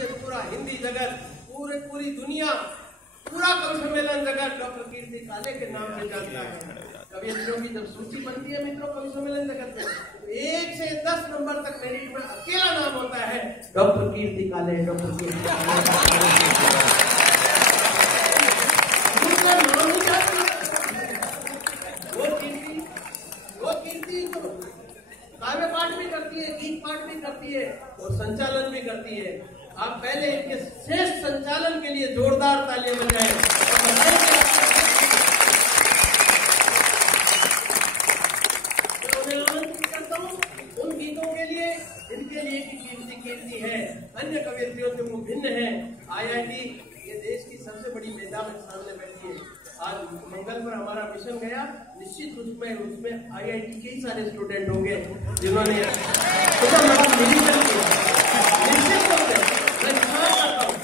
जिसे पूरा हिंदी जगत, पूरी दुनिया, पूरा कवि सम्मेलन जगत डॉक्टर कीर्ति काले के नाम से जानता है। कवियत्रियों की जब सूची बनती है मित्रों कवि सम्मेलन जगत में, तो 1 से 10 नंबर तक मेरिट में अकेला नाम होता है डॉक्टर कीर्ति काले। डॉक्टर कीर्ति वो कीर्ति तो काव्य पाठ भी करती है, गीत पाठ भी करती है और संचालन भी करती है। आप पहले इनके श्रेष्ठ संचालन के लिए जोरदार तालियां बजाएं और आमंत्रित करता हूं उन गीतों के लिए जिनके लिए कीर्ति है, अन्य कवियत्रियों से वो भिन्न है। IIT ये देश की सबसे बड़ी मेधा में सामने बैठी है। आज मंगल पर हमारा मिशन गया, निश्चित रूप में उसमें IIT के ही सारे स्टूडेंट होंगे जिन्होंने निश्चित रूप से मैं विश्वास करता हूँ,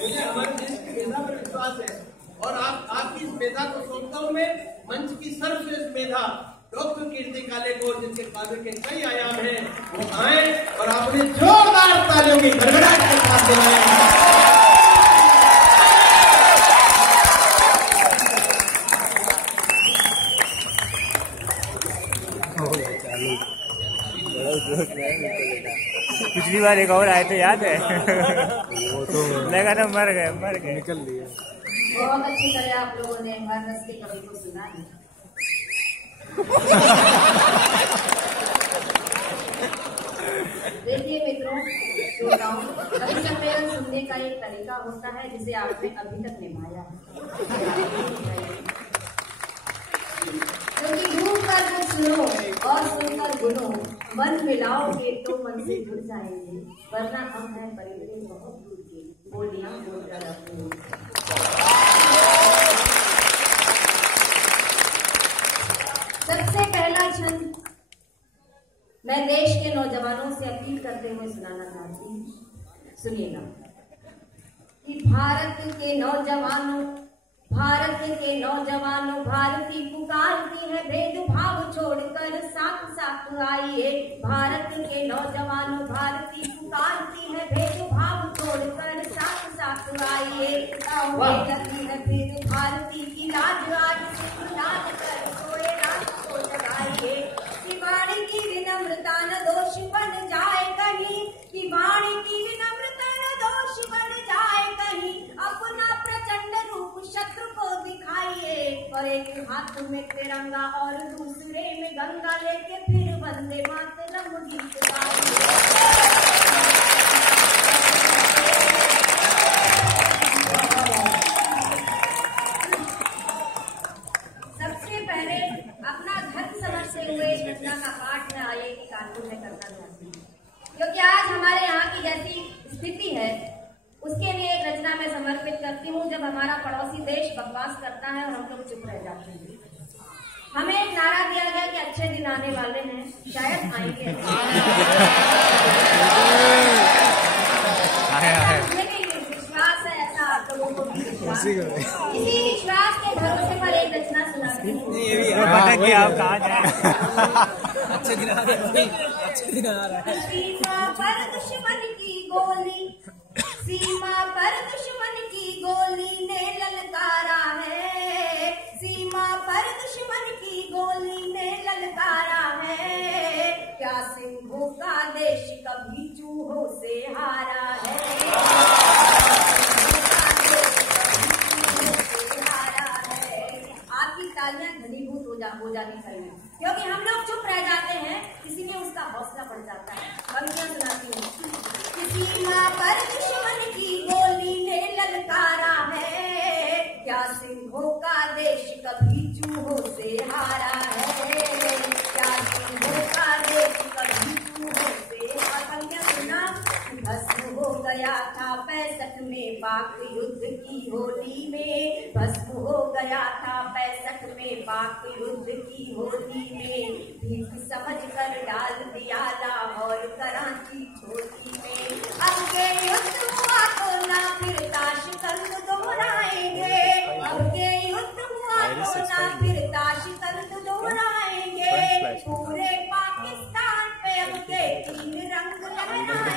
मुझे हमारे देश की मेधा पर विश्वास है और आपकी इस मेधा को सोचता हूँ मैं मंच की सर्वश्रेष्ठ मेधा डॉक्टर कीर्ति काले को, जिनके काव्य के कई आयाम हैं, वो आए और आपने जोरदार तालियों की गड़गड़ाहट के साथ दिलाएं। पिछली बार एक और आए थे याद है? वो तो लगा ना मर गए निकल लिए। बहुत अच्छी तरह आप लोगों ने हर रस के कवि को सुना है। देखिए मित्रों, कवि सम्मेलन सुनने का एक तरीका होता है जिसे आपने अभी तक निभाया है। क्योंकि घूमकर कुछ सुनो और सुनकर गुनो, मन मिलाओगे तो मन से जुड़ जाएंगे, वरना हम हैं परिंदे बहुत दूर के, बोलियां बोलकर अपनी। सबसे पहला छंद मैं देश के नौजवानों से अपील करते हुए सुनाना चाहती हूँ। सुनिएगा कि भारत के नौजवानों भारती पुकारती है, भेदभाव छोड़कर साथ साथ आइए। भारत के नौजवानों भारती पुकारती है, भेदभाव छोड़कर साथ साथ आइए। लगी है फिर भारती की लाज, आज लाज कर थोड़े राज को जगाइए। कि वाणी की विनम्रता न दोष बन जाए कहीं, कि वाणी की विनम्रता न दोष बन जाए कहीं। अपना प्रचंड रूप शत्रु को दिखाइए, और एक हाथ में तिरंगा और दूसरे में गंगा लेके फिर वंदे मातरम गीत गाइए। सबसे पहले अपना धर्म समझते हुए इस रचना का पाठ में IIT कानपुर में करना चाहती हूँ, क्योंकि आज हमारे यहाँ की जैसी स्थिति है उसके लिए एक रचना में समर्पित करती हूँ। जब हमारा पड़ोसी देश बकवास करता है और हम लोग चुप रह जाते हैं, हमें एक नारा दिया गया कि अच्छे दिन आने वाले हैं, शायद आएंगे। विश्वास है ऐसा आप लोगों को भी विश्वास, इसी विश्वास के भरोसे पर एक रचना सुनाती हूँ। आप कहाँ जाए? अच्छे दिन आ रहा है। सीमा पर दुश्मन की गोली, सीमा पर दुश्मन की गोली ने ललकारा है। सीमा पर दुश्मन की गोली ने ललकारा है। क्या सिंहों का देश कभी चूहों से हारा है? आपकी तालियां घनीभूत हो जानी चाहिए, क्योंकि हम लोग चुप रह जाते हैं, इसीलिए उसका हौसला बढ़ जाता है। पंक्तियां सुनाती हूँ। सीमा पर दुश्मन की गोली ने ललकारा है, क्या सिंहों का देश कभी चूहों से हारा है? क्या सिंहों का देश कभी चूहों से हारा? पंक्तियां सुना। भस्म हो गया था 65 में पाक युद्ध की होली में, भस्म हो गया था 65 में पाक युद्ध की होली में। भीख समझ कर डाल दिया लाहौर कराची छोटी में। अब के युद्ध हुआ तो ना फिर ताशकंद दोहराएंगे, अब के युद्ध हुआ तो ना फिर ताशकंद दोहराएंगे। पूरे पाकिस्तान पे अब के 3 रंग लहराएंगे।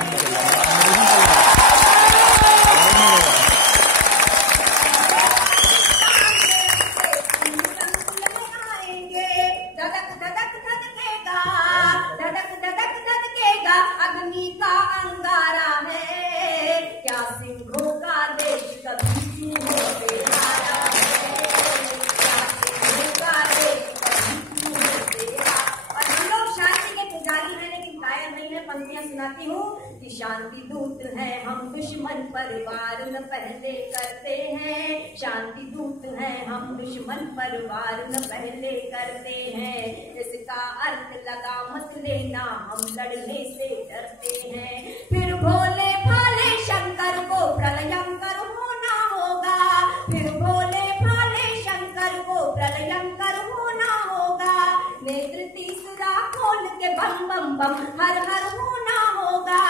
दूत हैं हम, दुश्मन पर वार न पहले करते हैं। शांति दूत हैं हम, दुश्मन पर वार न पहले करते हैं। इसका अर्थ लगा मत लेना, हम लड़ने से डरते हैं। फिर भोले भाले शंकर को प्रलयंकर होना होगा, फिर भोले भाले शंकर को प्रलयंकर होना होगा। नेत्र तीसरा खोल के बम बम बम हर हर होना होगा।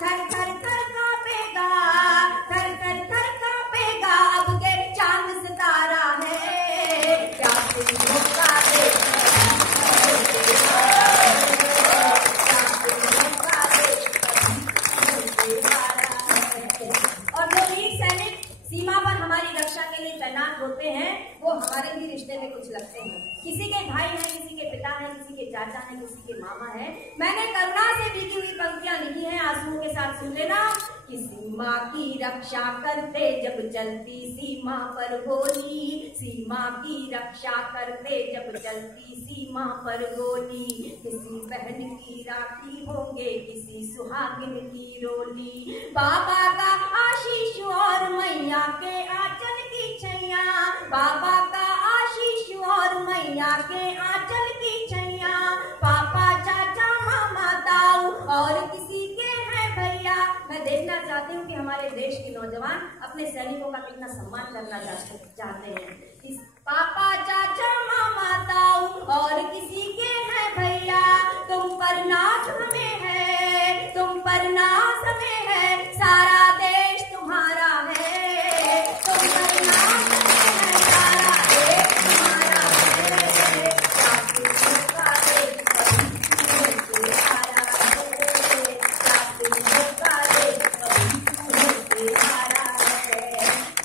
थर थर थर कांपेगा, थर थर थर कांपेगा, अब के चांद सितारा है। क्या तुम धोखा देते और जो वीर सैनिक सीमा पर हमारी रक्षा के लिए तैनात होते हैं वो हमारे भी रिश्ते में कुछ लगते हैं। किसी के भाई हैं, किसी के पिता हैं, किसी के चाचा हैं, किसी के मामा हैं। मैंने करुणा से बीती हुई पंक्तियां लिखी हैं, आंसुओं के साथ सुन लेना। कि सीमा की रक्षा करते जब चलती सीमा पर गोली, सीमा की रक्षा करते जब चलती सीमा पर गोली। किसी बहन की राखी होंगे, किसी सुहागिन की रोली। बाबा का आशीष और मैया के आंचल की छैया, बाबा का आशीष और मैया के आंचल की छैया। पापा चाचा मामा ताऊ और किसी के हैं भैया। मैं देखना चाहती हूँ कि हमारे देश के नौजवान अपने सैनिकों का कितना सम्मान करना चाहते हैं। इस पापा चाचा मामा ताऊ और किसी के हैं भैया। तुम पर नाज हमें है, तुम पर नाज हमें है, सारा देश तुम्हारा है। तुम पर नाज हमें है, सारा देश तुम्हारा है।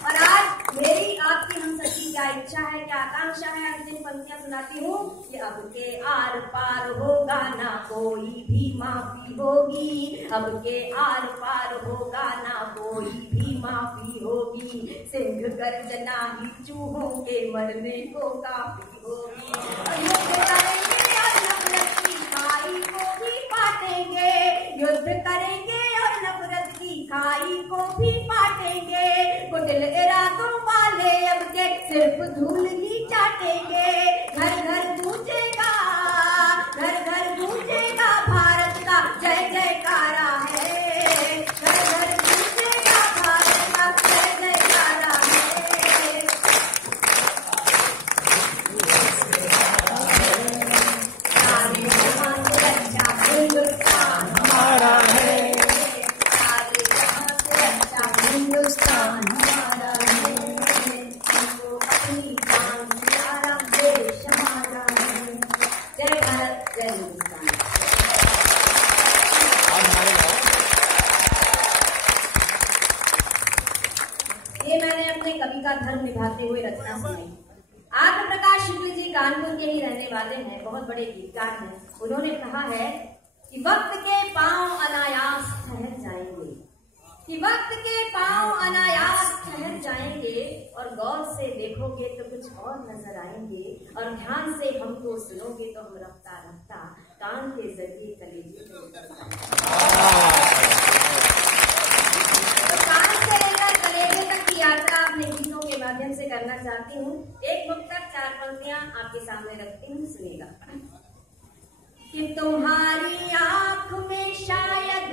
और आज मेरी आपकी हम सच्ची क्या इच्छा है, क्या आकांक्षा है, आज जिन पंक्तियां सुनाती हूँ कि अब के आर पार होगा ना कोई भी माफी होगी। अब के आर पार होगा ना कोई भी माफी होगी। सिंह गर्जना ही चूहों के मरने को काफी होगी। युद्ध करेंगे और नफरत की खाई को भी पाटेंगे, युद्ध करेंगे और नफरत की खाई को भी पाटेंगे। कुटिल इरादों वाले अब के सिर्फ धूल ही चाटेंगे। घर घर गूंजेगा, घर घर गूंजेगा भारत का जय जयकारा है। घर घर गूंजेगा भारत का जय जयकारा है। सारे जहां सुरक्षा हिंदुस्तान हमारा है, सारे जहां सुरक्षा हिंदुस्तान हमारा है। हमको अपनी जान प्यारा देश हमारा है। जय भारत, जय हिंदुस्तान। ये मैंने अपने कवि का धर्म निभाते हुए रचना सुनी। आत्म प्रकाश शुक्ल जी कानपुर के ही रहने वाले हैं, बहुत बड़े गीतकार हैं। उन्होंने कहा है कि वक्त के पांव अनायास ठहर जाएंगे, कि वक्त के पांव अनायास ठहर जाएंगे। और गौर से देखोगे तो कुछ और नजर आएंगे, और ध्यान से हमको सुनोगे तो हम रफ्ता रफ्ता कान के जरिए कलेजे में उतर जाएंगे। तो कान से लेकर कलेजे तक की यात्रा अपने गीतों के माध्यम से करना चाहती हूँ। एक मुक्तक 4 पंक्तियां आपके सामने रखती हूँ, सुनिएगा। कि तुम्हारी आंख में शायद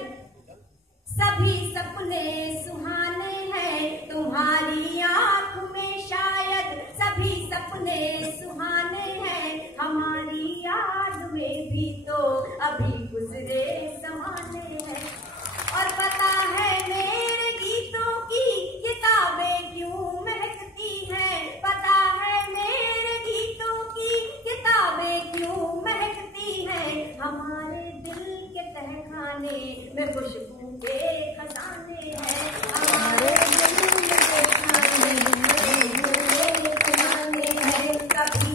सभी सपने सुहाने हैं, तुम्हारी आंख में शायद सभी सपने सुहाने हैं। हमारी याद में भी तो अभी गुजरे समाने हैं। और पता है मेरे गीतों की किताबें क्यों महकती हैं, पता है मेरे गीतों की किताबें क्यों महकती हैं। हमारे दिल के तहखाने में खुशबू के खजाने हैं, हमारे दिल के तहखाने में खुशबू के खजाने हैं। कभी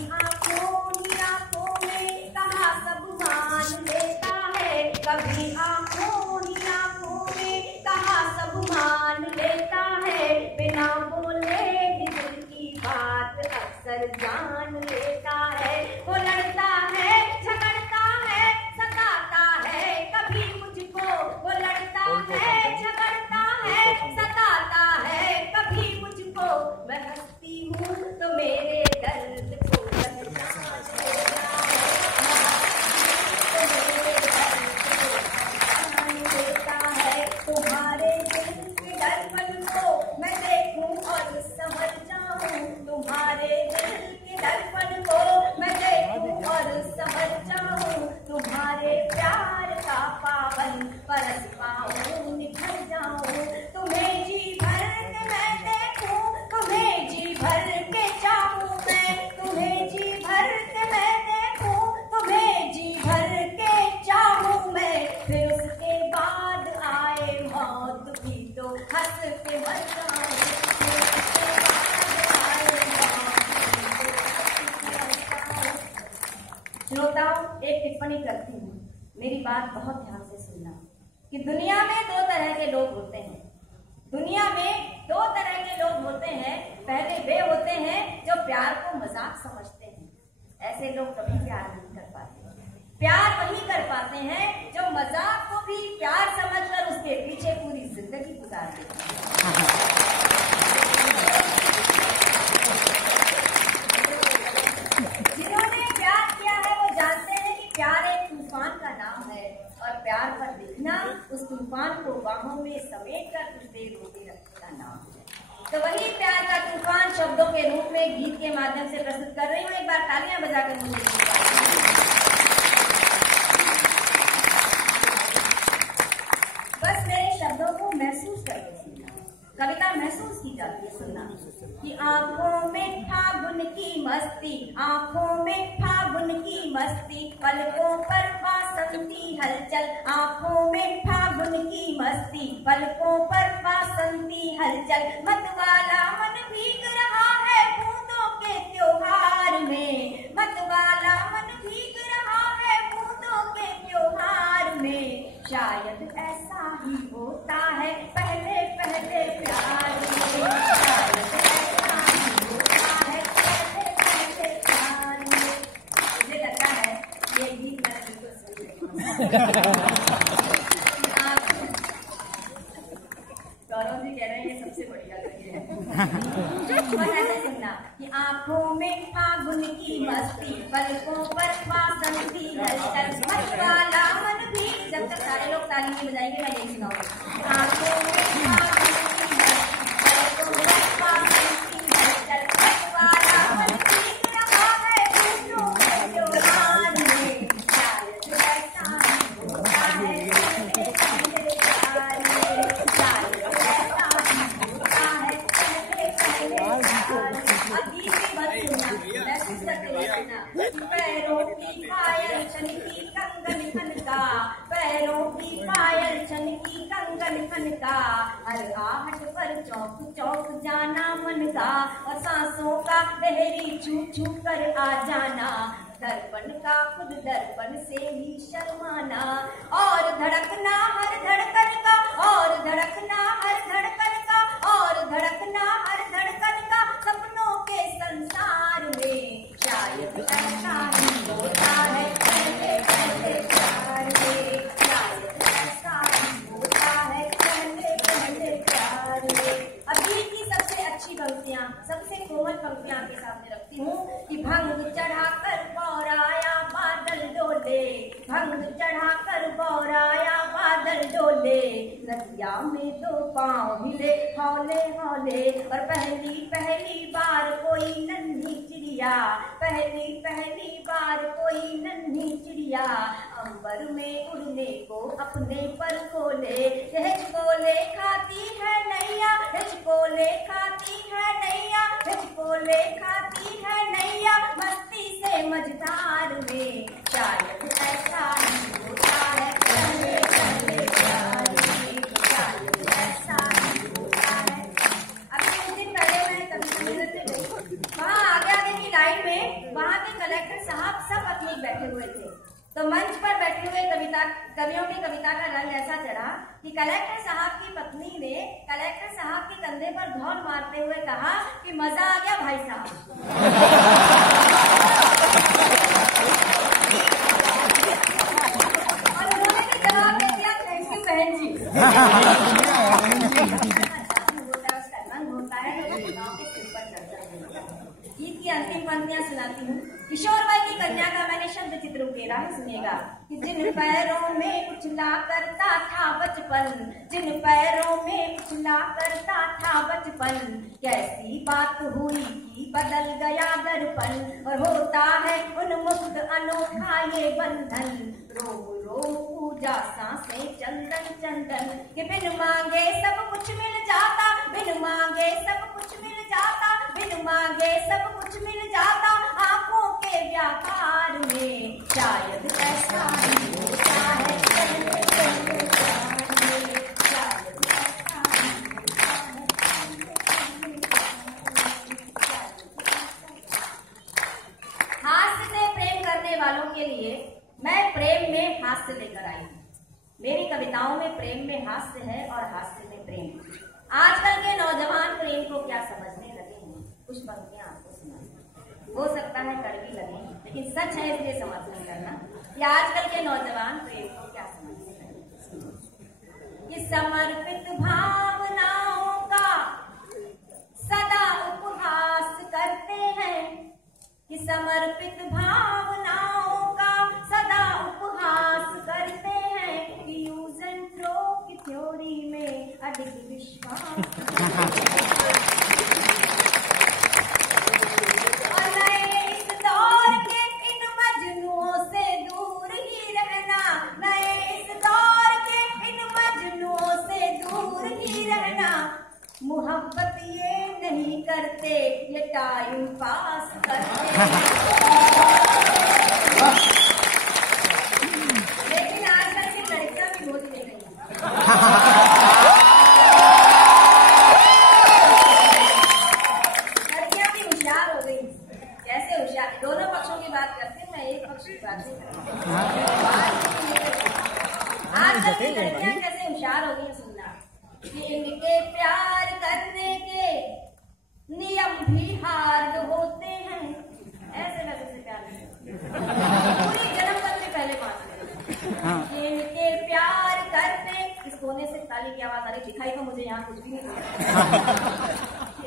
वक्त भी तो हंस के मर जाए। श्रोताओं, एक टिप्पणी करती हूँ, मेरी बात बहुत ध्यान से सुनना कि दुनिया में दो तरह के लोग होते हैं। दुनिया में दो तरह के लोग होते हैं। पहले वे होते हैं जो प्यार को मजाक समझते हैं, ऐसे लोग कभी प्यार नहीं कर पाते। प्यार वही कर पाते हैं जो मजाक को भी प्यार समझकर उसके पीछे पूरी जिंदगी गुजार देते हैं। जिन्होंने प्यार किया है वो जानते हैं कि प्यार एक तूफान का नाम है और प्यार पर लिखना उस तूफान को बाहों में समेट कर कुछ देर रोके रखने का नाम है। तो वही प्यार का तूफान शब्दों के रूप में गीत के माध्यम से प्रस्तुत कर रही हूँ। एक बार तालियां बजाकर मुझे बस मेरे शब्दों को महसूस करके सुनना। कविता महसूस की जाती है, सुनना कि आंखों में फागुन की मस्ती, आंखों में फागुन की मस्ती, पलकों पर वासंती हलचल, आंखों में फागुन की मस्ती, पलकों पर वासंती हलचल, मतवाला मन भीग रहा है बूंदों के त्योहार में, मतवाला मन भीग रहा है बूंदों के त्योहार में। शायद ऐसा ही होता है पहले पहले प्यार में, शायद ऐसा ही होता है पहले पहले प्यार में। मुझे लगता है ये गीत मैंने बिल्कुल सही गौरव जी कह रहे हैं ये सबसे बढ़िया लगी है। ऐसे सुनना कि आंखों में फागुन की मस्ती, पलकों पर वासंती हलचल, मतवाला मन भी। जब तक सारे लोग ताली नहीं बजाएंगे मैं यही सुनाऊंगी। आंखों में फागुन की मस्ती, पलकों पर वासंती हलचल, मतवाला मन भीग रहा है बूंदों के त्योहार में। शायद ऐसा ही होता है पहले पहले प्यार में, शायद ऐसा ही होता है पहले पहले प्यार में। अभी भी बस सुनना, महसूस करते हुए सुनना। पैरों की पायल छनकी कंगन खनका, पैरों की पायल छनकी कंगन खनका, हर आहट पर चौक चौक जाना मन का, और सांसों का लहरी छू छू कर आ जाना, दर्पण का खुद दर्पण से ही शर्माना, और धड़कना हर धड़कन का, और धड़कना हर धड़कन का, और धड़कना हर धड़कन का, सपनों के संसार में। शायद ऐसा ही होता है पहले पहले प्यार में, शायद ऐसा ही होता है पहले पहले प्यार में। अभी की सबसे अच्छी पंक्तियां, सबसे कोमल पंक्तियां आपके सामने रखती हूँ कि भंग चढ़ाकर बौराया बादल डोले, भंग चढ़ाकर बौराया बादल डोले, नदिया में दो पांव हिले हौले हौले, और पहली पहली बार कोई नन्ही चिड़िया, पहली पहली बार कोई नन्ही चिड़िया, अंबर में उड़ने को अपने पर खोले, हिचकोले खाती है नैया, हिचकोले खाती है नैया, हिचकोले खाती है नैया, मस्ती से मझधार में। शायद ऐसा ही होता है पहले पहले प्यार में, शायद ऐसा ही होता है। अभी कुछ दिन पहले मैं कविता से गई, वहाँ आगे आगे की लाइन में वहाँ के कलेक्टर साहब सब अपनी बैठे हुए थे। तो मंच पर बैठे हुए कवियों की कविता का रंग ऐसा चढ़ा कि कलेक्टर साहब की पत्नी ने कलेक्टर साहब के कंधे पर धौल मारते हुए कहा कि मजा आ गया भाई साहब। और उन्होंने भी जवाब दे दिया थैंक यू बहन जी। उसका रंग होता है के सिर पर चढ़ता है। गीत की अंतिम पंक्तियां सुनाती हूँ। किशोरवय की कन्या का मैंने शब्द चित्र उकेरा है, सुनिएगा कि जिन पैरों में उछला करता था बचपन, जिन पैरों में उछला करता था बचपन, कैसी बात हुई कि बदल गया दर्पण, और होता है उन्मुक्त अनोखा ये बंधन, रोम रोम पूजा सांसें चंदन चंदन, कि बिन मांगे सब कुछ मिल जाता, बिन मांगे सब कुछ मिल जाता, बिन मांगे सब कुछ मिल जाता, आंखों के व्यापार में। शायद ऐसा ही होता है पहले पहले प्यार में, शायद ऐसा आजकल के नौजवान प्रेम को क्या समझने लगे हैं, कुछ पंक्तियां आपको सुना। हो सकता है कड़वी लगे, लेकिन सच है इसलिए समर्थन करना कि आजकल के नौजवान प्रेम को क्या समझने लगे। कि समर्पित भावनाओं का सदा उपहास करते हैं, कि समर्पित भावनाओं का सदा उपहास करते हैं, कि यूज एंड थ्रो की थ्योरी में अडिग विश्वास। और नए इस दौर के इन मजनुओं से दूर ही रहना, नए इस दौर के इन मजनुओं से दूर ही रहना। मोहब्बत ये नहीं करते, ये टाइम पास करते लेकिन आजकल की लड़कियां भी बहुत ले गई। लड़कियां भी होशियार हो गई। कैसे होशियार? दोनों पक्षों की बात करते हैं, मैं एक पक्ष की बात नहीं करती। आजकल की लड़कियां कैसे होशियार हो गई सुनना। कि इनके प्यार करने के नियम भी हार्ड होते हैं। ऐसे वैसे से प्यार नहीं पूरी जन्म पत्र में पहले बात कि इनके प्यार करने, इस कोने से ताली की आवाज आ रही, दिखाई तो मुझे यहाँ कुछ भी नहीं।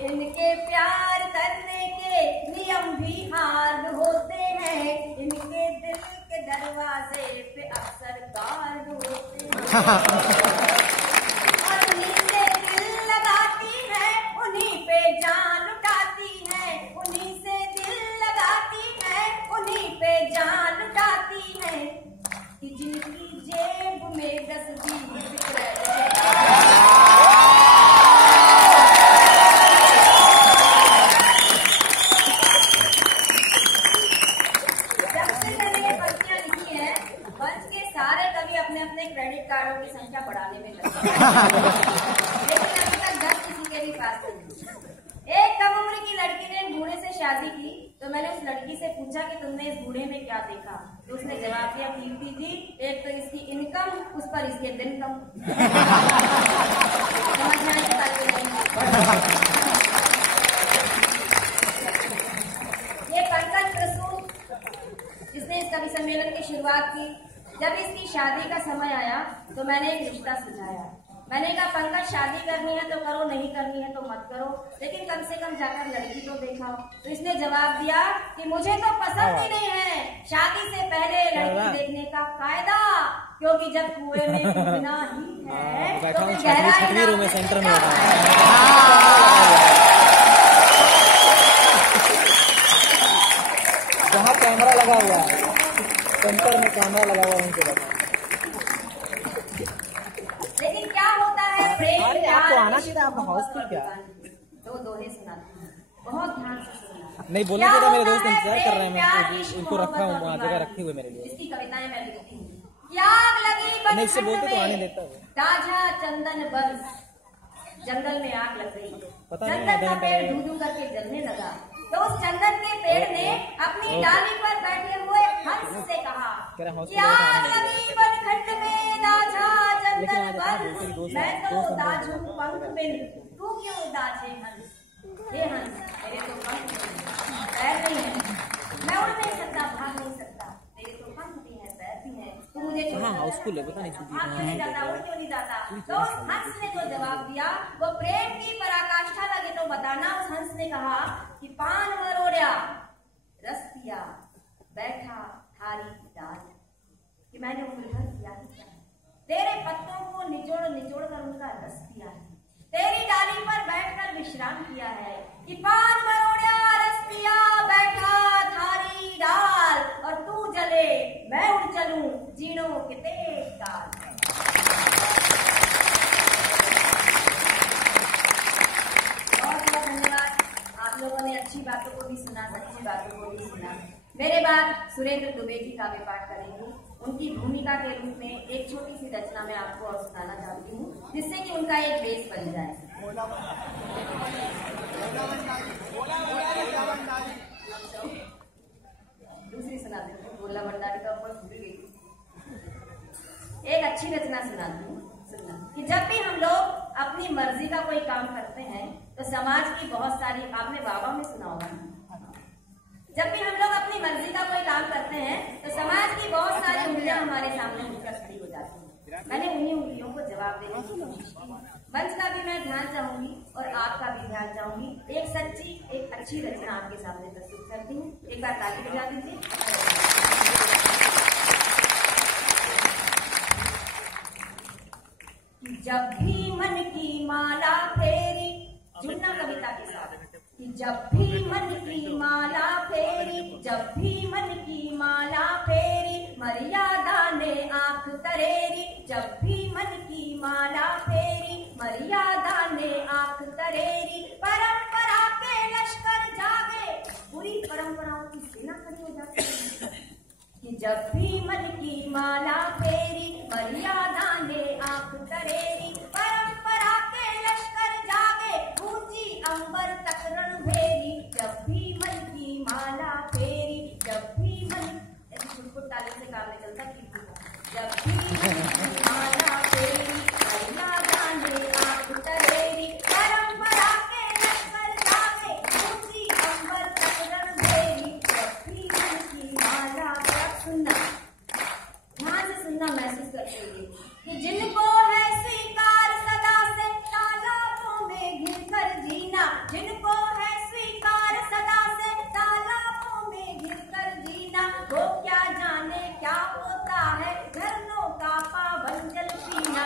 इनके प्यार करने के नियम भी हार्ड होते हैं, इनके दिल के दरवाजे पे अक्सर गार्ड होते हैं। जिनकी जेब में 10-20 जब से मैंने ये पंक्तियां लिखी है, मंच के सारे कवि अपने अपने क्रेडिट कार्डों की संख्या बढ़ाने में लगे लेकिन अभी तक 10 किसी के भी पास नहीं। एक कम उम्र की लड़की ने बूढ़े से शादी की, तो मैंने उस लड़की से पूछा कि तुमने इस बूढ़े में क्या देखा, तो उसने जवाब दिया, कीर्ति जी एक तो इसकी इनकम, उस पर इसके दिन कम। समझ में ये पंकज प्रसून जिसने इस कवि सम्मेलन की शुरुआत की, जब इसकी शादी का समय आया तो मैंने एक रिश्ता सुझाया। मैंने कहा पंकज शादी करनी है तो करो, नहीं करनी है तो मत करो, लेकिन कम से कम जाकर लड़की तो देखा। तो इसने जवाब दिया कि मुझे तो पसंद ही नहीं है शादी से पहले लड़की देखने का कायदा, क्योंकि जब कुएं में डूबना ही है तो फिर गहराई में सेंटर में जहाँ कैमरा लगा हुआ है, सेंटर में कैमरा लगा हुआ है। लेकिन क्या होता है प्रेम आपको आना चाहिए, आप हाउसफुल क्या दो दोहे सुनाती हूँ, बहुत ध्यान से सुनना। नहीं बोले तो मेरे दोस्त इंतजार कर रहे हैं, मैं इनको रखा हूँ वहाँ जगह रखी हुई मेरे लिए। इसकी कविताएं मैं लिखती हूँ। आग लगी नहीं इससे बोलते तो आने देता है। राजा चंदन बंस, जंगल में आग लग गई, पता चंदन का पेड़ धू करके जलने लगा, तो उस चंदन के पेड़ ने अपनी डाली पर बैठे हुए हंस से कहा कि आग लगी वनखंड में राजा चंदन बंस, मैं तो दाजू पंख बिन, तू क्यों दाजे हंस। हे हंस मेरे तो पंख पैर नहीं है, मैं उड़ नहीं सकता, भाग नहीं सकता, तेरे तो पंख भी है पैर भी है, तू मुझे हाउसफुल है, पता नहीं भाग क्यों नहीं जाता, उड़ क्यों नहीं जाता। तो उस हंस ने जो जवाब दिया वो प्रेम की पराकाष्ठा लगे तो बताना। उस हंस ने कहा कि पान मरोड़या रस पिया बैठा थारी डाल, कि मैंने उम्र भर किया ही क्या, तेरे पत्तों को निचोड़ निचोड़ कर उनका रस पिया है, तेरी डाली पर बैठकर विश्राम किया है, कि पान मरोड़या रस पिया बैठा थारी डाल, और तू जले मैं उड़ चलूं जीणों के तेज डाल। बहुत बहुत धन्यवाद। आप लोगों ने अच्छी बातों को भी सुना, सच्ची बातों को भी सुना। मेरे बाद सुरेंद्र दुबे जी काव्य पाठ करेंगे। उनकी भूमिका के रूप में एक छोटी सी रचना मैं आपको और सुनाना चाहती हूँ, जिससे कि उनका एक बेस बन जाए। दूसरी सुना देती हूँ, गोला भंडारी का ऊपर भूल गई। एक अच्छी रचना सुनाती हूँ, सुनना। कि जब भी हम लोग अपनी मर्जी का कोई काम करते हैं तो समाज की बहुत सारी, आपने बाबा में सुना होगा, जब भी हम लोग अपनी मर्जी का कोई काम करते हैं तो समाज की बहुत सारी उंगलियां हमारे सामने उठकर खड़ी हो जाती हैं। मैंने उन्हीं उंगलियों को जवाब देने की कोशिश की। मंच का भी मैं ध्यान चाहूंगी और आपका भी ध्यान चाहूंगी। एक सच्ची, एक अच्छी रचना आपके सामने प्रस्तुत करती हूँ। एक बार ताली बजा दीजिए। जब भी मन की माला फेरी, जुड़ना कविता के साथ, कि जब भी मन की माला फेरी, जब भी मन की माला फेरी, मर्यादा ने आंख तरेरी, जब भी मन की माला फेरी, मर्यादा ने आंख तरेरी, परंपरा के लश्कर जागे, बुरी परंपराओं की सेना खड़ी हो जाती है। कि जब भी मन की माला फेरी, मर्यादा ने आंख तरेरी, परंपरा के लश्कर जागे, ऊंची अंबर तक रणभेरी, जब भी मन की माला फेरी, जब भी मन, ऐसे छुटपुट ताली से काम नहीं चलता, जब भी मन की माला फेरी, मर्यादा ने आंख तरेरी, परंपरा के लश्कर जागे, ऊंची अंबर तक रणभेरी, जब भी मन की माला। सुनना, ध्यान से सुनना, महसूस करते हुए कि जिनको है स्वीकार सदा से तालाबों में घिरकर जीना, जिनको है स्वीकार सदा से तालाबों में घिरकर जीना, वो क्या जाने क्या होता है झरनों का पावन जल पीना।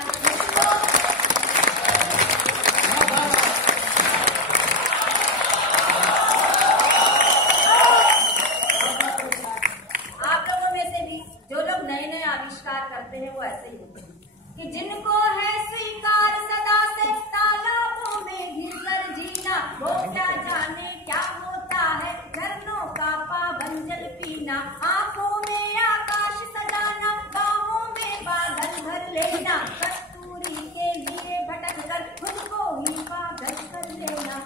आप लोगों में से भी जो लोग नए नए आविष्कार करते हैं वो ऐसे ही होते हैं कि जिनको है स्वीकार सदा से तालाबों में घिरकर जीना, वो क्या जाने क्या होता है झरनों का पावन जल पीना। आंखों में आकाश सजाना, बाहों में बादल भर लेना, कस्तूरी के लिए भटक कर खुद को ही पागल कर लेना।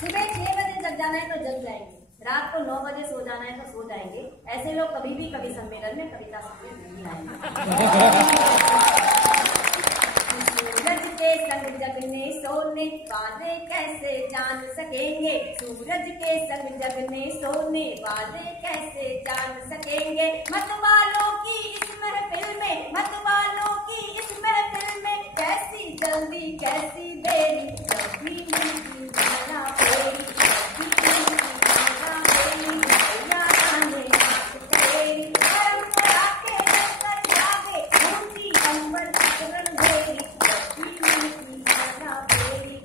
सुबह 6 बजे जग जाना है तो जग जाएंगे, रात को 9 बजे सो जाना है तो सो जाएंगे। ऐसे लोग कभी भी कवि सम्मेलन में कविता सम्मेलन नहीं आएंगे। सूरज के संग जगने सोने वाले कैसे जान सकेंगे, सूरज के संग जगने सोने वाले कैसे जान सकेंगे। मत वालों की इस महफिल में, मत वालों की इस महफिल में, कैसी जल्दी कैसी देरी, जब भी मन की माला फेरी, जब भी मन की माला फेरी, मर्यादा ने आंख तरेरी, परंपरा के लश्कर जागे, ऊंची अंबर तक रणभेरी, जब भी मन की माला फेरी।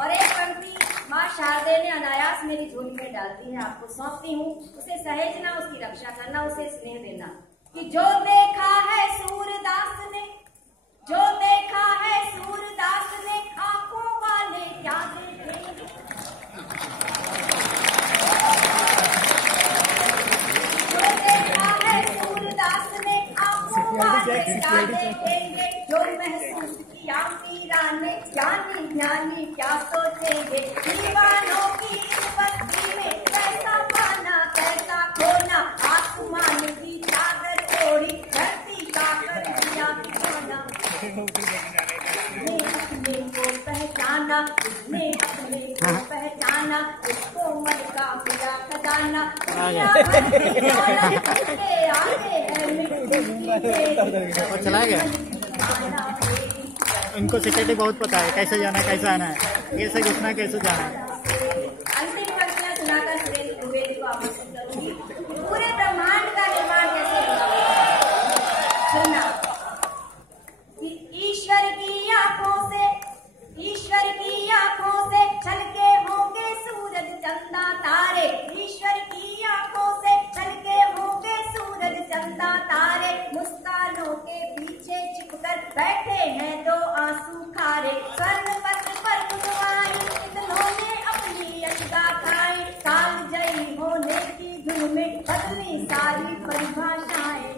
और एक पंक्ति माँ शारदे ने अनायास मेरी झोली में डालती है, आपको सौंपती हूँ। उसे सहेजना, उसकी रक्षा करना, उसे स्नेह देना। कि जो देखा है सूरदास ने, जो देखा है सूरदास ने, आंखों वाले क्या देखेंगे। जो देखा है सूरदास ने, आंखों वाले क्या देखेंगे। जो महसूस किया मीरा ने, ज्ञानी ज्ञानी क्या सोचेंगे। दीवानों की इस बस्ती में कैसा पाना कैसा खोना, आसमान की चादर ओढ़ी धरती का कर दिया खिलौना। अपने को पहचाना, उसने अपने को पहचाना, उसको मन का मिला खजाना, दुनिया भर की दौलत उसके आगे है मिट्टी। चला गया। इनको सिक्योरिटी बहुत पता है, कैसे जाना है कैसे आना है, कैसे घुसना है कैसे जाना है। अंतिम पंक्तियां सुनाकर सुरेंद्र द्विवेदी को आमंत्रित करूंगी। पूरे ब्रह्मांड का निर्माण कैसे होगा, सुनना। कि ईश्वर की आंखों से, ईश्वर की आंखों से छलके होंगे सूरज चंदा तारे, ईश्वर की आंखों से छलके होंगे सूरज चंदा तारे। मुस्कानों के पीछे छिपकर बैठे हैं दो आंसू खारे, स्वर्ण पत्र पर गुनवाई कितनों ने अपनी अजगा खाई। काल जयी होने की धुन में बदली सारी परिभाषाएं,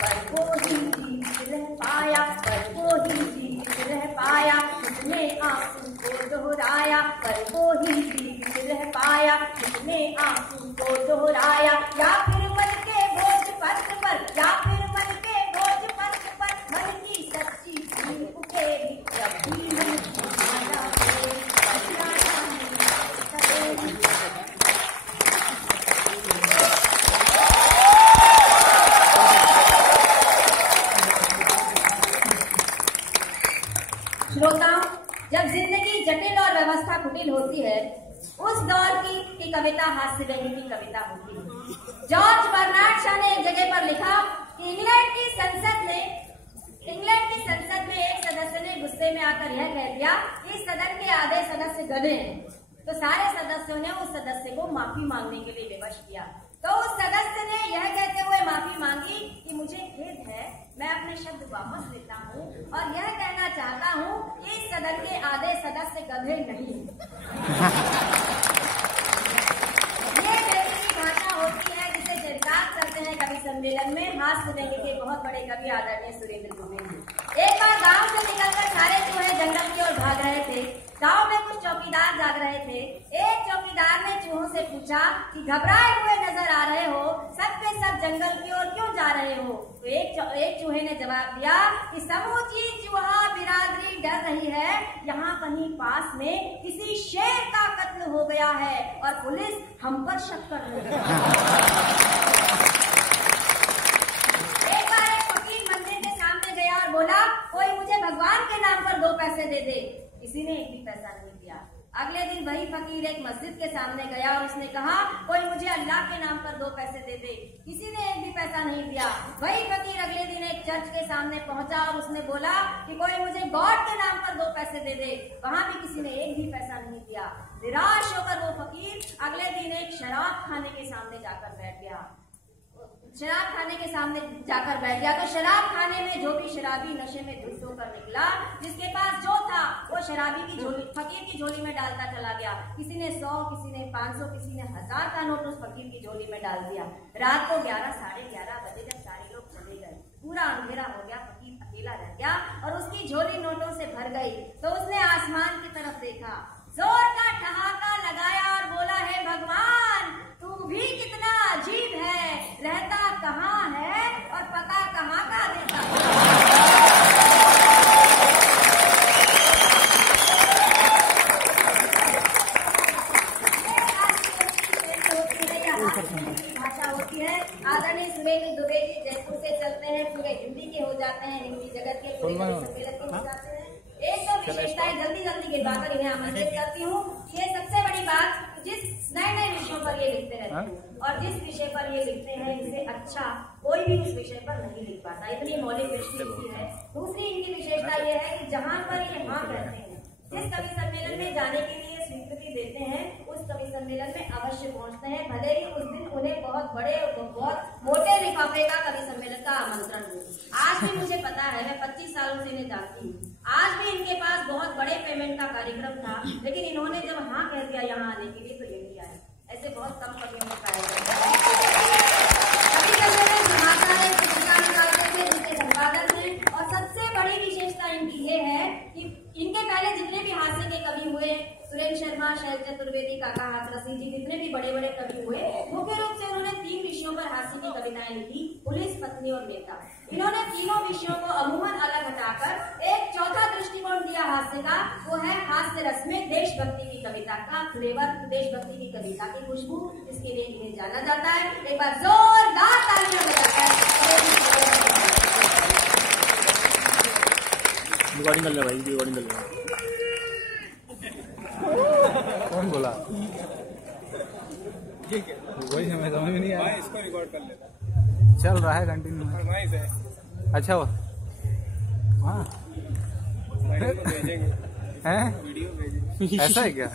पर वो ही जीवित रह पाया, पर वो ही जीवित रह पाया, उसने आंसू को दोहराया, पर वो ही जीवित रह पाया, उसने आंसू को दोहराया। या फिर मन के बोझ पर श्रोताओं, जब जिंदगी जटिल और व्यवस्था कुटिल होती है, उस दौर की कविता हास्य व्यंग्य की कविता होती है। जॉर्ज बर्नार्ड शॉ ने एक जगह पर लिखा कि इंग्लैंड की संसद में एक सदस्य ने गुस्से में आकर यह कह दिया कि इस सदन के आधे सदस्य गधे हैं। तो सारे सदस्यों ने उस सदस्य को माफी मांगने के लिए विवश किया। तो उस सदस्य ने यह कहते हुए माफी मांगी कि मुझे खेद है, मैं अपने शब्द वापस लेता हूँ और यह कहना चाहता हूँ कि इस सदन के आधे सदस्य गधे नहीं। ये व्यक्ति की भाषा होती है जिसे चरितार्थ करते हैं कवि सम्मेलन में हास्य व्यंग्य के बहुत बड़े कवि आदरणीय सुरेंद्र दुबे जी। एक बार गांव से निकलकर सारे चूहे जंगल की ओर भाग रहे थे। गांव में कुछ चौकीदार जाग रहे थे। एक चौकीदार ने चूहों से पूछा कि घबराए हुए नजर आ रहे हो, सब के सब जंगल की ओर क्यों जा रहे हो? तो एक चूहे ने जवाब दिया कि समूची चूहा बिरादरी डर रही है, यहाँ कहीं पास में किसी शेर का कत्ल हो गया है और पुलिस हम पर शक कर रही है। एक बार एक फकीर मंदिर के सामने गया और बोला, कोई मुझे भगवान के नाम पर 2 पैसे दे दे। किसी ने एक भी पैसा नहीं दिया। अगले दिन वही फकीर एक मस्जिद के सामने गया और उसने कहा, कोई मुझे अल्लाह के नाम पर 2 पैसे दे दे। किसी ने एक भी पैसा नहीं दिया। वही फकीर अगले दिन एक चर्च के सामने पहुंचा और उसने बोला कि कोई मुझे गॉड के नाम पर 2 पैसे दे दे। वहां भी किसी ने एक भी पैसा नहीं दिया। निराश होकर वो फकीर अगले दिन एक शराब खाने के सामने जाकर बैठ गया। तो शराब खाने में जो भी शराबी नशे में धुत होकर निकला, जिसके पास जो था वो शराबी की झोली फकीर की झोली में डालता चला गया। किसी ने 100, किसी ने 500, किसी ने 1000 का नोट उस फकीर की झोली में डाल दिया। रात को 11, साढ़े 11 बजे जब सारे लोग चले गए, पूरा अंधेरा हो गया, फकीर अकेला रह गया और उसकी झोली नोटों से भर गई। तो उसने आसमान की तरफ देखा, जोर का ठहाका लगाया और बोला, हे भगवान, तू भी कितना अजीब है, रहता कहाँ है और पता कहाँ का देता है। भाषा होती है। आदरणीय सुरेंद्र दुबे जी जयपुर से चलते हैं, पूरे हिंदी के हो जाते हैं, हिंदी जगत के पूरे सम्मेलन के हो जाते हैं। एक तो विशेषताएं जल्दी गिरवाकर इन्हें आमंत्रित करती हूँ। ये सबसे बड़ी बात, जिस नए विषयों पर ये लिखते रहते हैं और जिस विषय पर ये लिखते हैं, इससे अच्छा कोई भी उस विषय पर नहीं लिख पाता, इतनी मौलिक दृष्टि इनकी है। दूसरी इनकी विशेषता ये है कि जहाँ पर ये हाँ कहते हैं, जिस कवि सम्मेलन में जाने के लिए स्वीकृति देते हैं, उस कवि सम्मेलन में अवश्य पहुँचते हैं, भले ही उस दिन उन्हें बहुत मोटे लिफाफे का कवि सम्मेलन का आमंत्रण हो। आज भी मुझे पता है, मैं 25 सालों से इन्हें जानती हूँ, आज भी इनके पास बहुत बड़े पेमेंट का कार्यक्रम था, लेकिन इन्होंने जब हाँ कह दिया यहाँ आने के लिए तो यही आए। ऐसे बहुत कम कवियों में पाया जाता है। कवि सम्मेलन भाषा में पुस्तिका निकालते थे जिसके संपादन है, और सबसे बड़ी विशेषता इनकी ये है कि इनके पहले जितने भी हास्य के कवि हुए, सुरेंद्र शर्मा, शैल चतुर्वेदी, काका हाथरसी जी, जितने भी बड़े बड़े कवि हुए, मुख्य रूप से उन्होंने 3 विषयों पर हास्य की कविताएं लिखी, पुलिस, पत्नी और नेता। इन्होंने तीनों विषयों को अमूमन अलग हटाकर एक चौथा दृष्टिकोण दिया हास्य का, वो है हास्य रस में देशभक्ति की कविता का फ्लेवर, देशभक्ति की कविता की खुशबू, जिसके लिए इन्हें जाना जाता है। एक बार जोरदार तालियां बजाकर रिकॉर्डिंग कर ले भाई, रिकॉर्डिंग कर ले। कौन बोला? ठीक है, वही हमें समझ में नहीं आया। इसको रिकॉर्ड कर लेता, चल रहा है कंटिन्यू। फरमाइश है। अच्छा वो हाँ भेजेंगे, हैं वीडियो भेजेंगे, ऐसा है क्या?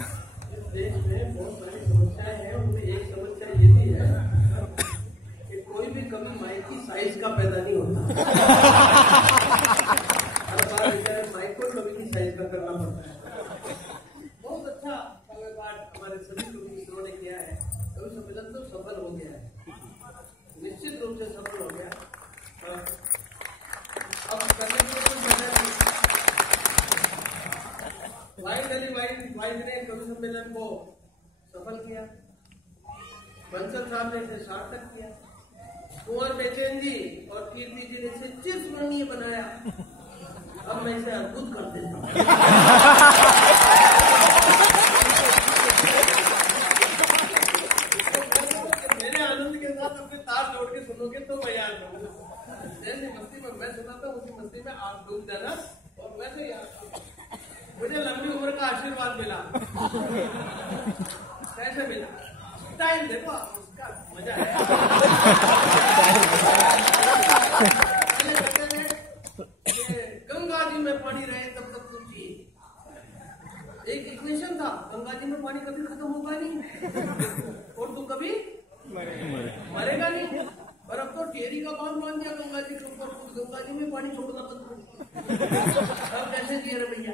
कोई भी कभी माइक की साइज का पैदा नहीं होता। हर बार माइक को कभी की साइज का करना पड़ता है। बहुत अच्छा पाठ हमारे सभी कवि ने किया है। कवि सम्मेलन तो सफल हो गया है, निश्चित रूप से सफल हो गया। अब करने के वाइद ने कवि सम्मेलन को सफल किया, बंसल साहब ने इसे सार्थक किया, कुंवर बेचैन जी और कीर्ति जी ने इसे चिरस्मरणीय बनाया। अब मैं इसे अद्भुत कर देता हूँ। मेरे आनंद के साथ अपने तार जोड़ के सुनोगे तो मैं याद करूंगा। जैसी मस्ती में मैं सुनाता हूँ, उसी मस्ती में आप डूब जाना और वैसे याद मुझे लंबी उम्र का आशीर्वाद मिला। कैसे मिला? स्टाइल देखो उसका, मजा है। गंगा जी में पानी रहे तब तक तुम जिए। एक इक्वेशन था, गंगा जी में पानी कभी खत्म होगा नहीं और तू कभी मरेगा नहीं। और अब तो टेरी का बांध बांध दिया गंगा जी के ऊपर, गंगा जी में पानी छोड़ना बंद कर दिया। अब कैसे जिए रे भैया?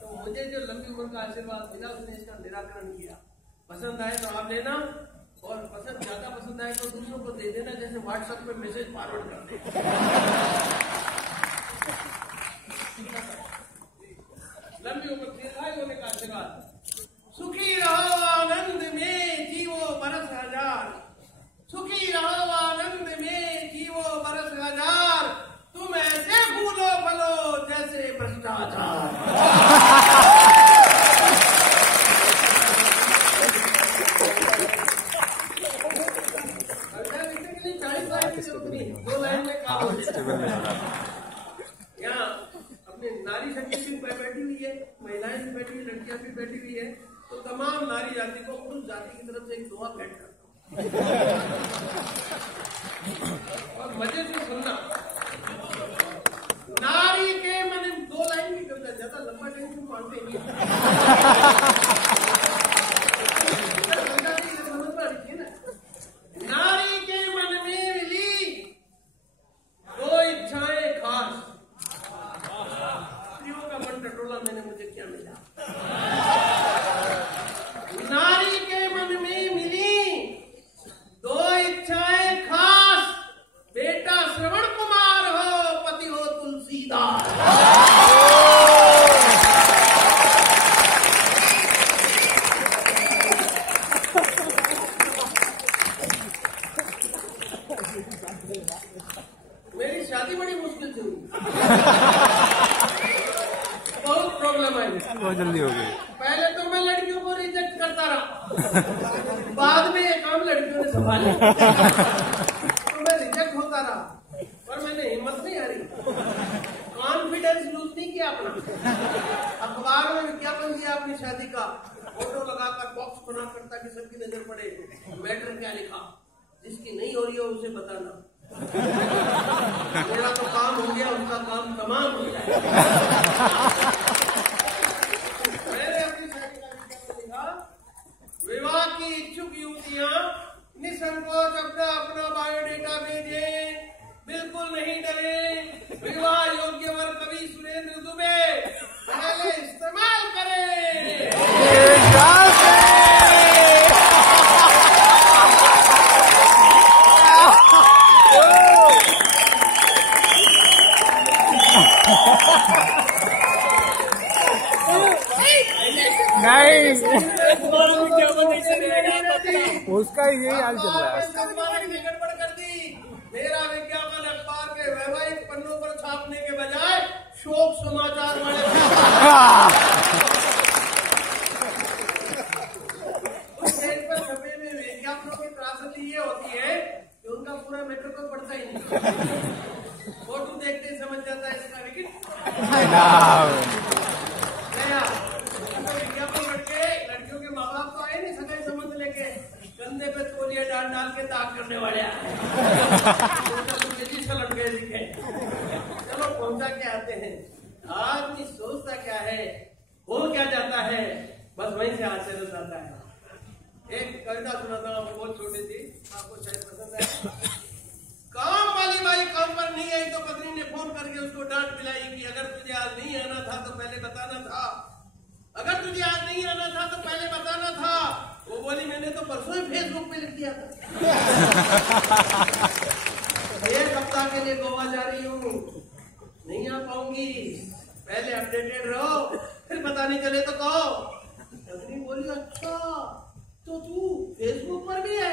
तो मुझे जो लंबी उम्र का आशीर्वाद मिला उसने इसका निराकरण किया। पसंद आए तो आप लेना, और पसंद ज्यादा पसंद आए तो दूसरों को दे देना, जैसे व्हाट्सएप पे मैसेज फॉरवर्ड कर दे। लंबी उम्र दीर्घायु होने का आशीर्वाद। सुखी रहो आनंद में जीवो बरस हजार, सुखी रहो आनंद में जीवो बरस हजार, तुम ऐसे भूलो भलो जैसे भ्रष्टाचार। 40 लाइन की जरूरत नहीं, 2 लाइन में काम हो जाए। यहाँ अपने नारी शक्ति भी बैठी हुई है, महिलाएं भी बैठी हुई, लड़कियां भी बैठी हुई है, तो तमाम नारी जाति को पुरुष जाति की तरफ से एक दुआ भेंट करता हूँ। और मजे से सुनना। नारी के मन, 2 लाइन की कविता, ज्यादा लंबा टाइम तुम मानते नहीं। नारी के मन में मिली 2 इच्छाएं खास, स्त्रियों का मन टटोला, मैंने मुझे क्या मिला। नारी के मन में मिली 2 इच्छाएं खास, बेटा श्रवण कुमार हो, पति हो तुलसीदास। मेरी शादी बड़ी मुश्किल से हुई, बहुत प्रॉब्लम आई, बहुत जल्दी हो गई। पहले तो मैं लड़कियों को रिजेक्ट करता रहा, बाद में ये काम लड़कियों ने संभाला, तो मैं रिजेक्ट होता रहा, पर मैंने हिम्मत नहीं हारी, कॉन्फिडेंस लूज नहीं किया अपना। अखबार में विज्ञापन दिया अपनी शादी का, फोटो लगाकर बॉक्स बनाकर ताकि सबकी नजर पड़े, मैटर क्या लिखा, जिसकी नहीं हो रही हो उसे बताना। मेरा तो काम हो गया, उसका काम तमाम हो गया। मैंने अपनी शादी का विज्ञापन लिखा, विवाह की इच्छुक युवतियां निसंकोच अपना बायोडेटा भेजें, बिल्कुल नहीं डरे, विवाह योग्य वर कवि सुरेंद्र दुबे पहले इस्तेमाल करें। उसका यही हाल चल रहा है। गड़बड़ कर दी, मेरा विज्ञापन अखबार के वैवाहिक पन्नों पर छापने के बजाय शोक समाचार वाले उस पेज पर छपे हुए विज्ञापनों की त्रासदी ये होती है कि उनका पूरा मैटर को पढ़ता ही नहीं, फोटो देखते ही समझ जाता है इसका विकेट। विज्ञापन करके लड़कियों के माँ बाप तो आए नहीं सगाई संबंध लेके, कंधे पे तौलिया डाल डाल के ताक करने वाले लट गए दिखे। चलो पहुंचा के आते हैं, आदमी सोचता क्या है, हो क्या जाता है, बस वहीं से आश्चर्य आता है। एक कविता सुनाता हूँ, बहुत छोटी थी, आपको शायद पसंद है। काम वाली बाई काम पर नहीं आई तो पत्नी ने फोन करके उसको डांट पिलाई कि अगर तुझे आज नहीं आना था तो पहले बताना था, अगर तुझे आज नहीं आना था तो पहले बताना था। वो बोली मैंने तो परसों ही फेसबुक पे लिख दिया था। 1 हफ्ता के लिए गोवा जा रही हूँ, नहीं आ पाऊंगी, पहले अपडेटेड रहो, फिर पता नहीं चले तो कहो। पत्नी बोली अच्छा तो तू फेसबुक पर भी है?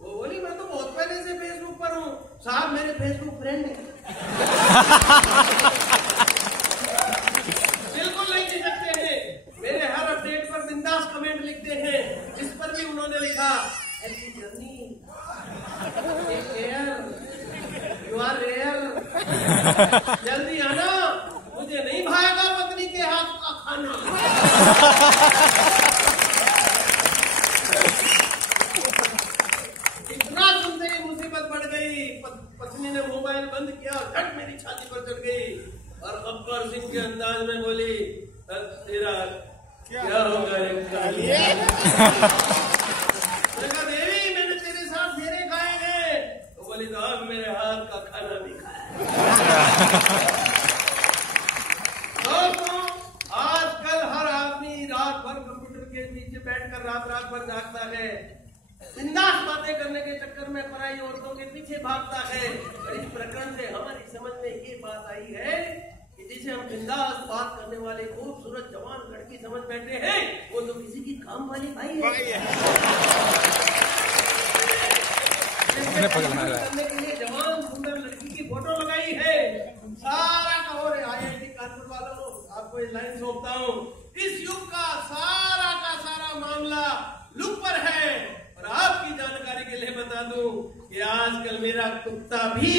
वो बोली मैं तो बहुत पहले से फेसबुक पर हूँ साहब, मेरे फेसबुक फ्रेंड है। बिल्कुल नहीं झिझकते हैं, मेरे हर अपडेट पर बिंदास कमेंट लिखते हैं। इस पर भी उन्होंने लिखा ऐसी जर्नी यू आर रेयर, जल्दी आना, मुझे नहीं भाएगा पत्नी मेरी छाती पर चढ़ गई और गब्बर सिंह के अंदाज में बोली, तेरा क्या होगा देवी, मैंने तेरे साथ फेरे खाए हैं। तो बोली, तो अब मेरे हाथ का खाना भी खाया। आजकल हर आदमी रात भर कंप्यूटर के नीचे बैठकर रात भर जागता है, बिंदास बातें करने के चक्कर में पराई औरतों के पीछे भागता है। और इस प्रकरण से हमारी समझ में ये बात आई है कि जिसे हम बिंदास बात करने वाले खूबसूरत जवान लड़की समझ बैठे हैं, वो तो किसी की काम वाली भाई है। करने के लिए जवान सुंदर लड़की की फोटो लगाई है। सारा कहो रे IIT कानपुर वालों, आपको ये लाइन सौंपता हूँ, इस युग का सारा मामला लुक पर है। और आपकी जानकारी के लिए बता दूं कि आजकल मेरा कुत्ता भी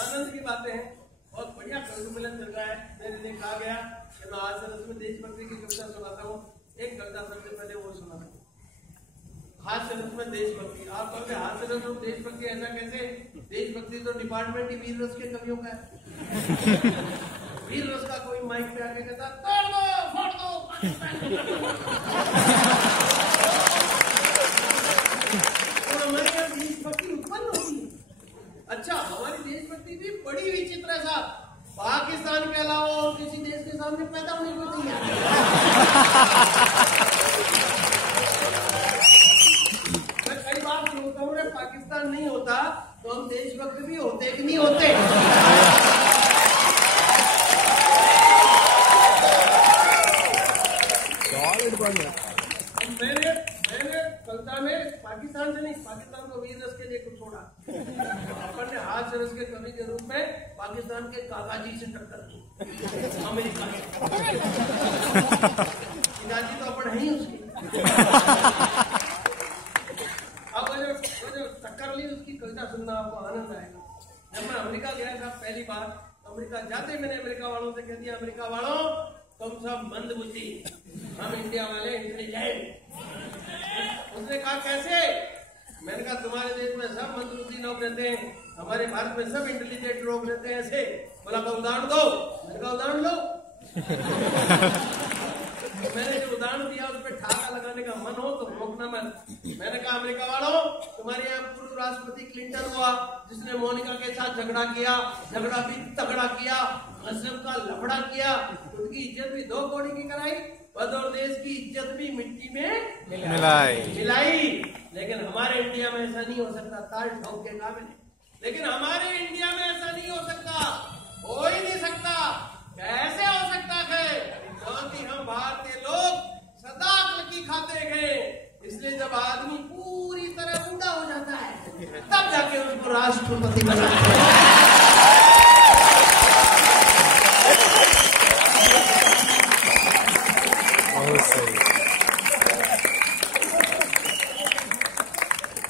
आनंद की बातें हैं, बहुत बढ़िया सम्मेलन चल रहा है। मेरे लिए कहा गया कि मैं आज में देशभक्ति की कविता सुनाता हूँ। एक कविता सबसे पहले वो सुना, हास्य रस में देशभक्ति। आप कहते हास्य रस और देशभक्ति ऐसा कैसे? देशभक्ति तो डिपार्टमेंट ही वीर रस के कवियों का है। वीर रस का कोई माइक पे आके कहता तोड़ दो फोड़ दो और हमारे यहाँ देशभक्ति उत्पन्न होती है। अच्छा, हमारी देशभक्ति भी बड़ी विचित्र है साहब। पाकिस्तान के अलावा और किसी देश के सामने पैदा होने को नहीं है। पाकिस्तान नहीं होता तो हम देशभक्त भी होते कि नहीं होते? मैंने कविता में पाकिस्तान से नहीं, पाकिस्तान को वीर रस के लिए कुछ छोड़ा। अपन ने हास्य रस के कवि के रूप में पाकिस्तान के काकाजी से टक्कर दी, अमेरिका में। पिताजी तो अपन है ही उसके। टक्कर ली उसकी कविता सुनना आपको आनंद आएगा। जब मैं अमेरिका गया था पहली बार, अमेरिका जाते मैंने अमेरिका वालों से कह दिया, अमेरिका वालों तुम सब मंदबुद्धि, हम इंडिया वाले इंटेलिजेंट। उसने कहा कैसे? मैंने कहा तुम्हारे देश में सब मंदबुद्धि लोग रहते हैं, हमारे भारत में सब इंटेलिजेंट लोग रहते हैं ऐसे। बोला का उदाहरण दो। मैंने कहा उदाहरण लो। मैंने जो उदाहरण दिया उस पर ठाका लगाने का मन हो तो रोकना मत। मैंने कहा अमेरिका वालों, तुम्हारे यहाँ पूर्व राष्ट्रपति क्लिंटन हुआ जिसने मोनिका के साथ झगड़ा किया, झगड़ा भी तगड़ा किया, गजब का लफड़ा किया, उनकी इज्जत भी 2 कौड़ी की कराई, पद और देश की इज्जत भी मिट्टी में मिलाई। लेकिन हमारे इंडिया में ऐसा नहीं हो सकता, ताल ठोक के काबिल। लेकिन हमारे इंडिया में ऐसा नहीं हो सकता, हो ही नहीं सकता। कैसे हो सकता है? क्योंकि हम भारतीय लोग सदा अक्ल की खाते हैं। इसलिए जब आदमी पूरी तरह बूढ़ा हो जाता है तब जाके उसको राष्ट्रपति बनाते हैं। बहुत सही।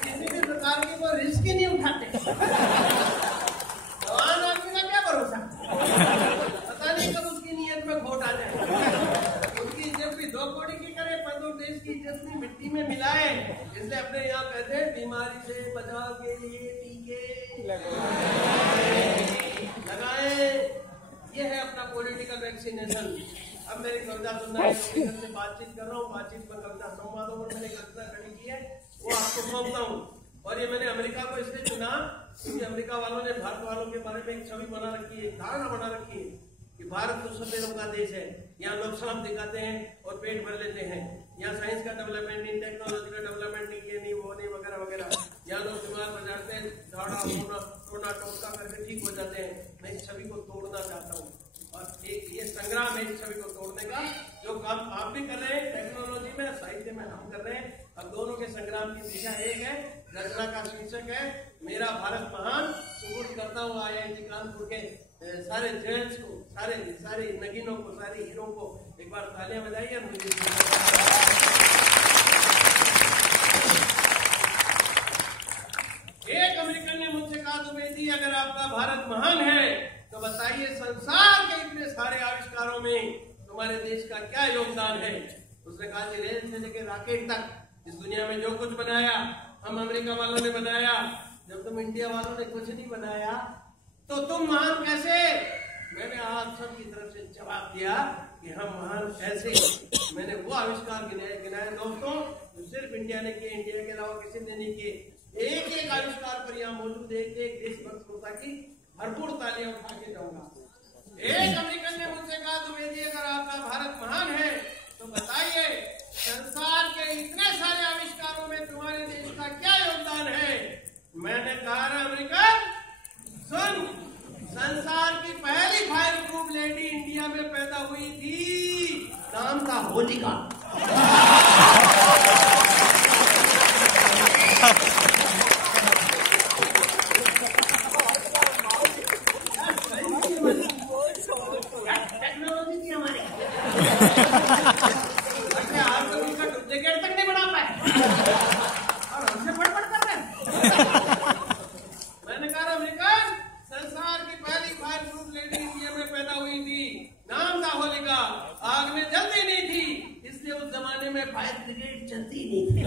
किसी भी प्रकार की कोई रिस्क ही नहीं उठाते। जवान आदमी का क्या भरोसा, पता नहीं कब उसकी नीयत में खोट आ जाए। उनकी इज्जत भी 2 कौड़ी की करे, पद और देश की इज्जत भी मिट्टी में मिलाए। इसलिए अपने यहाँ कहते हैं बीमारी से बचाव के लिए टीके लगाए। ये है अपना पॉलिटिकल वैक्सीनेशन। अब मेरी कविता सुनना है, से बातचीत कर रहा हूँ, बातचीत में कविता संवादों पर मैंने कविता खड़ी की है, वो आपको सौंपता हूँ। और ये मैंने अमेरिका को इसलिए चुना क्योंकि अमेरिका वालों ने भारत वालों के बारे में एक छवि बना रखी है, धारणा बना रखी है कि भारत तो सभ्यता का देश है। यहाँ लोग सांप दिखाते हैं और पेट भर लेते हैं। यहाँ साइंस का डेवलपमेंट नहीं, टेक्नोलॉजी का डेवलपमेंट नहीं, ये नहीं वो नहीं वगैरह वगैरह। यहाँ लोग दिमाग बजाते हैं, झाड़ा टोना टोटका करके ठीक हो जाते हैं। मैं इस छवि को तोड़ना चाहता हूँ और एक ये संग्राम है इस छवि को तोड़ने का। जो काम आप भी कर रहे हैं टेक्नोलॉजी में, साहित्य में हम कर रहे हैं। अब दोनों के संग्राम की दिशा एक है। रचना का शीर्षक है मेरा भारत महान। सुपुर्द करता हूँ IIT कानपुर के सारे जेंट्स को, सारे नगीनों को, सारे हीरो को एक बार तालियां बजाइए। एक अमेरिकन ने मुझसे कहा तुम्हें अगर आपका भारत महान है तो बताइए संसार के इतने सारे आविष्कारों में तुम्हारे देश का क्या योगदान है? उसने कहा आकाशीय रेंज से लेकर रॉकेट तक, इस दुनिया में जो कुछ बनाया हम अमेरिका वालों ने बनाया। जब तुम इंडिया वालों ने कुछ नहीं बनाया तो तुम महान कैसे? मैंने आप सब की तरफ से जवाब दिया कि हम महान कैसे। मैंने वो आविष्कार गिनाए दोस्तों जो सिर्फ इंडिया ने किए, इंडिया के अलावा किसी ने नहीं किए। एक एक आविष्कार पर यहाँ मौजूद एक देशभक्त श्रोता की भरपूर तालियां उठा के जाऊंगा। एक अमेरिकन ने मुझसे कहा, द्विवेदी अगर आपका भारत महान है तो बताइए संसार के इतने सारे आविष्कारों में तुम्हारे देश का क्या योगदान है? मैंने कहा, अमेरिकन सुन, संसार की पहली फायर प्रूफ लेडी इंडिया में पैदा हुई थी, नाम था होलिका। टेक्नोलॉजी थी हमारे, आपको उसका डुप्लीकेट तक नहीं बना पाए और हमसे बड़बड़ कर रहे हैं। मैंने कहा, अमेरिकन संसार की पहली फायर प्रूफ लेडी इंडिया में पैदा हुई थी, नाम था होलिका। आग में जलती नहीं थी, इसलिए उस जमाने में फायर ब्रिगेड चलती नहीं थी।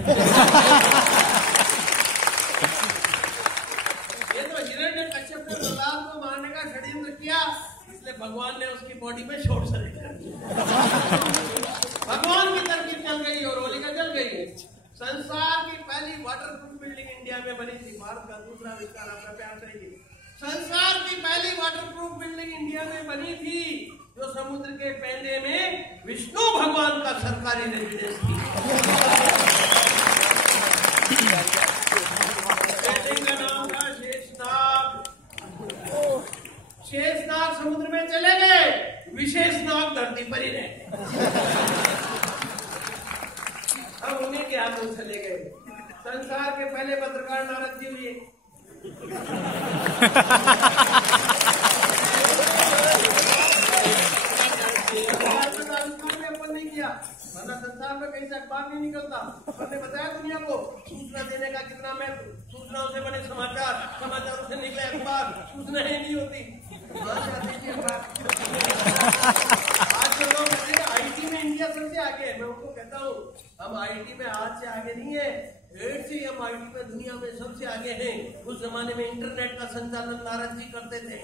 ये तो हिरण्यकश्यप ने प्रहलाद को मारने का षड्यंत्र किया, इसलिए भगवान ने उसकी बॉडी में शॉर्ट सर्किट कर दिया। भगवान की तरकीब चल गई और होलिका जल गई। संसार की पहली वाटर प्रूफ बिल्डिंग इंडिया में बनी थी, भारत का दूसरा विस्तार अपना प्यार चाहिए। संसार की पहली वाटरप्रूफ बिल्डिंग इंडिया में बनी थी जो समुद्र के पहले में विष्णु भगवान का सरकारी रेजिडेंस थी। बिल्डिंग का नाम था शेषनाग। शेषनाग समुद्र में चले गए, विशेषनाग धरती पर ही रहे। अब उन्हीं के हाथों चले गए। संसार के पहले पत्रकार नारद जी हुए। नहीं किया, वरना संसार में कहीं से अखबार नहीं निकलता। हमने बताया दुनिया को सूचना देने का कितना महत्व, सूचनाओं से बने समाचार, समाचारों से निकले अखबार, सूचना ही नहीं होती। आज जो लोग कहते हैं आईटी में इंडिया सबसे आगे है, मैं उनको कहता हूँ हम आईटी में आज से आगे नहीं है, एड से हम आईटी में दुनिया में सबसे आगे हैं। उस जमाने में इंटरनेट का संचालन नारद जी करते थे।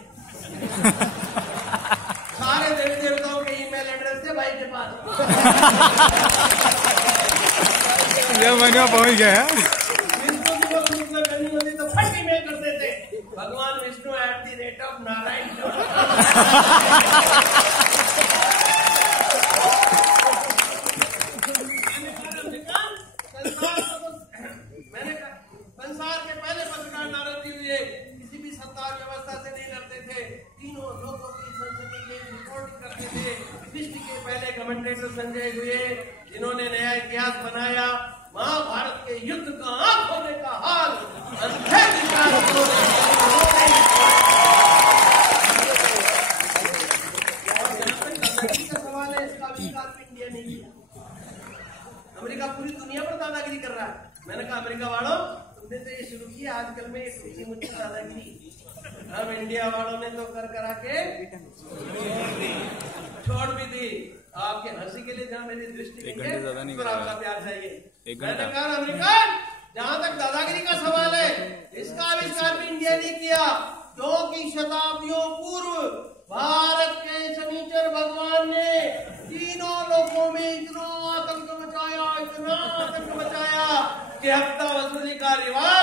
सारे देवी देवताओं के ईमेल एड्रेस थे भाई के पास। महीना पहुंच गया है। विष्णु जी को सूचना करनी होती तो फट ईमेल करते थे, भगवान विष्णु @नारायण। संसार के पहले पत्रकार नारद जी हुए, किसी भी सत्ता व्यवस्था से नहीं डरते थे, तीनों लोगों की संसदीय में रिपोर्टिंग करते थे। सृष्टि के पहले कमेंटेटर संजय हुए, जिन्होंने नया इतिहास बनाया। महाभारत के युद्ध का आंख होने का हाल सवाल है, इसका आविष्कार इंडिया ने किया। अमेरिका पूरी दुनिया पर दादागिरी कर रहा है। मैंने कहा, अमेरिका वालों तुमने तो ये शुरू किया, आजकल में ये मुझे दादागिरी हम इंडिया वालों ने तो कर करा के छोड़ भी दी। आपके हंसी के लिए जहाँ मेरी दृष्टि नहीं है, पर आपका प्यार चाहिए। मैंने कहा, अमेरिका जहाँ तक दादागिरी का सवाल है, इसका आविष्कार भी इंडिया ने किया, क्योंकि शताब्दियों पूर्व भारत के शनिचर भगवान ने तीनों लोगों में इतना आतंक मचाया, इतना आतंक मचाया कि हफ्ता वसूली का रिवाज